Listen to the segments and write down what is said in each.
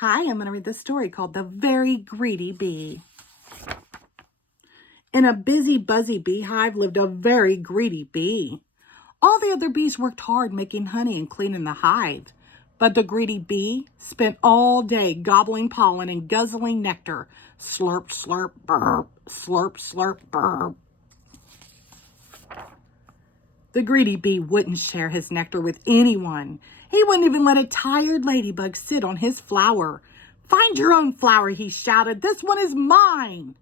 Hi, I'm going to read this story called The Very Greedy Bee. In a busy, buzzy beehive lived a very greedy bee. All the other bees worked hard making honey and cleaning the hive. But the greedy bee spent all day gobbling pollen and guzzling nectar. Slurp, slurp, burp, slurp, slurp, burp. The greedy bee wouldn't share his nectar with anyone. He wouldn't even let a tired ladybug sit on his flower. "Find your own flower," he shouted. "This one is mine."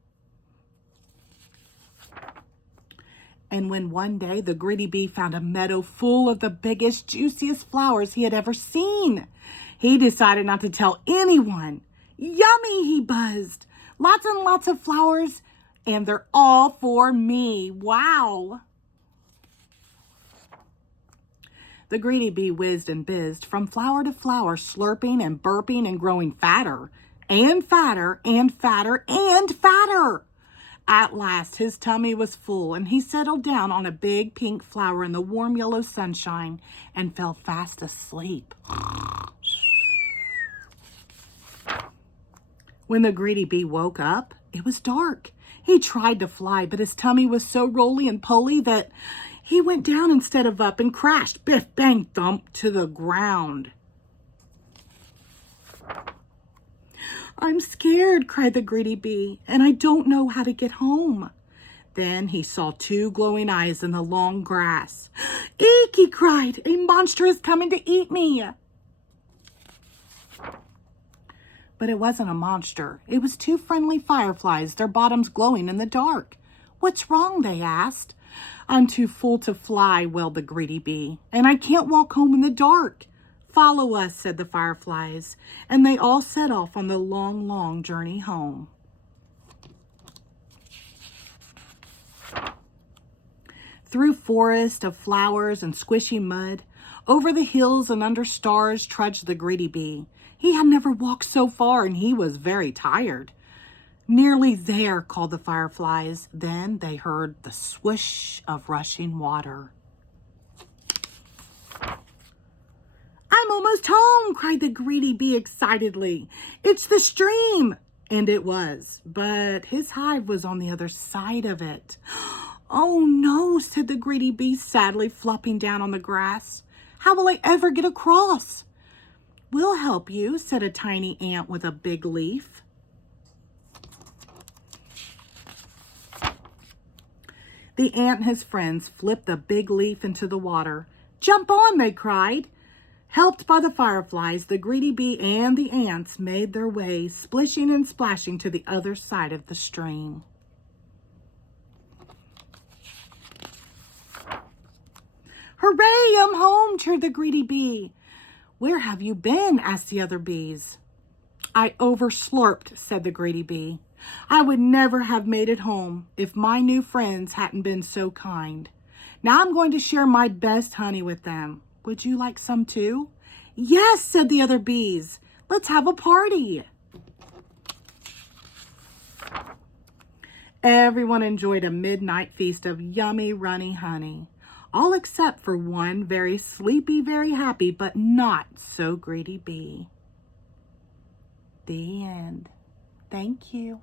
And when one day the greedy bee found a meadow full of the biggest, juiciest flowers he had ever seen, he decided not to tell anyone. "Yummy," he buzzed. "Lots and lots of flowers, and they're all for me. Wow." The greedy bee whizzed and bizzed from flower to flower, slurping and burping and growing fatter and fatter and fatter and fatter. At last, his tummy was full, and he settled down on a big pink flower in the warm yellow sunshine and fell fast asleep. When the greedy bee woke up, it was dark. He tried to fly, but his tummy was so roly and poly that he went down instead of up and crashed, biff, bang, thump, to the ground. "I'm scared," cried the greedy bee, "and I don't know how to get home." Then he saw two glowing eyes in the long grass. "Eek!" he cried. "A monster is coming to eat me." But it wasn't a monster. It was two friendly fireflies, their bottoms glowing in the dark. "What's wrong?" they asked. "I'm too full to fly," wailed the greedy bee, "and I can't walk home in the dark." "Follow us," said the fireflies, and they all set off on the long, long journey home. Through forest of flowers and squishy mud, over the hills and under stars trudged the greedy bee. He had never walked so far, and he was very tired. "Nearly there," called the fireflies. Then they heard the swoosh of rushing water. "I'm almost home," cried the greedy bee excitedly. "It's the stream." And it was, but his hive was on the other side of it. "Oh no," said the greedy bee, sadly flopping down on the grass. "How will I ever get across?" "We'll help you," said a tiny ant with a big leaf. The ant and his friends flipped the big leaf into the water. "Jump on," they cried. Helped by the fireflies, the greedy bee and the ants made their way, splishing and splashing, to the other side of the stream. "Hooray, I'm home," cheered the greedy bee. "Where have you been?" asked the other bees. "I overslurped," said the greedy bee. "I would never have made it home if my new friends hadn't been so kind. Now I'm going to share my best honey with them. Would you like some too?" "Yes," said the other bees. "Let's have a party." Everyone enjoyed a midnight feast of yummy, runny honey, all except for one very sleepy, very happy, but not so greedy bee. The end. Thank you.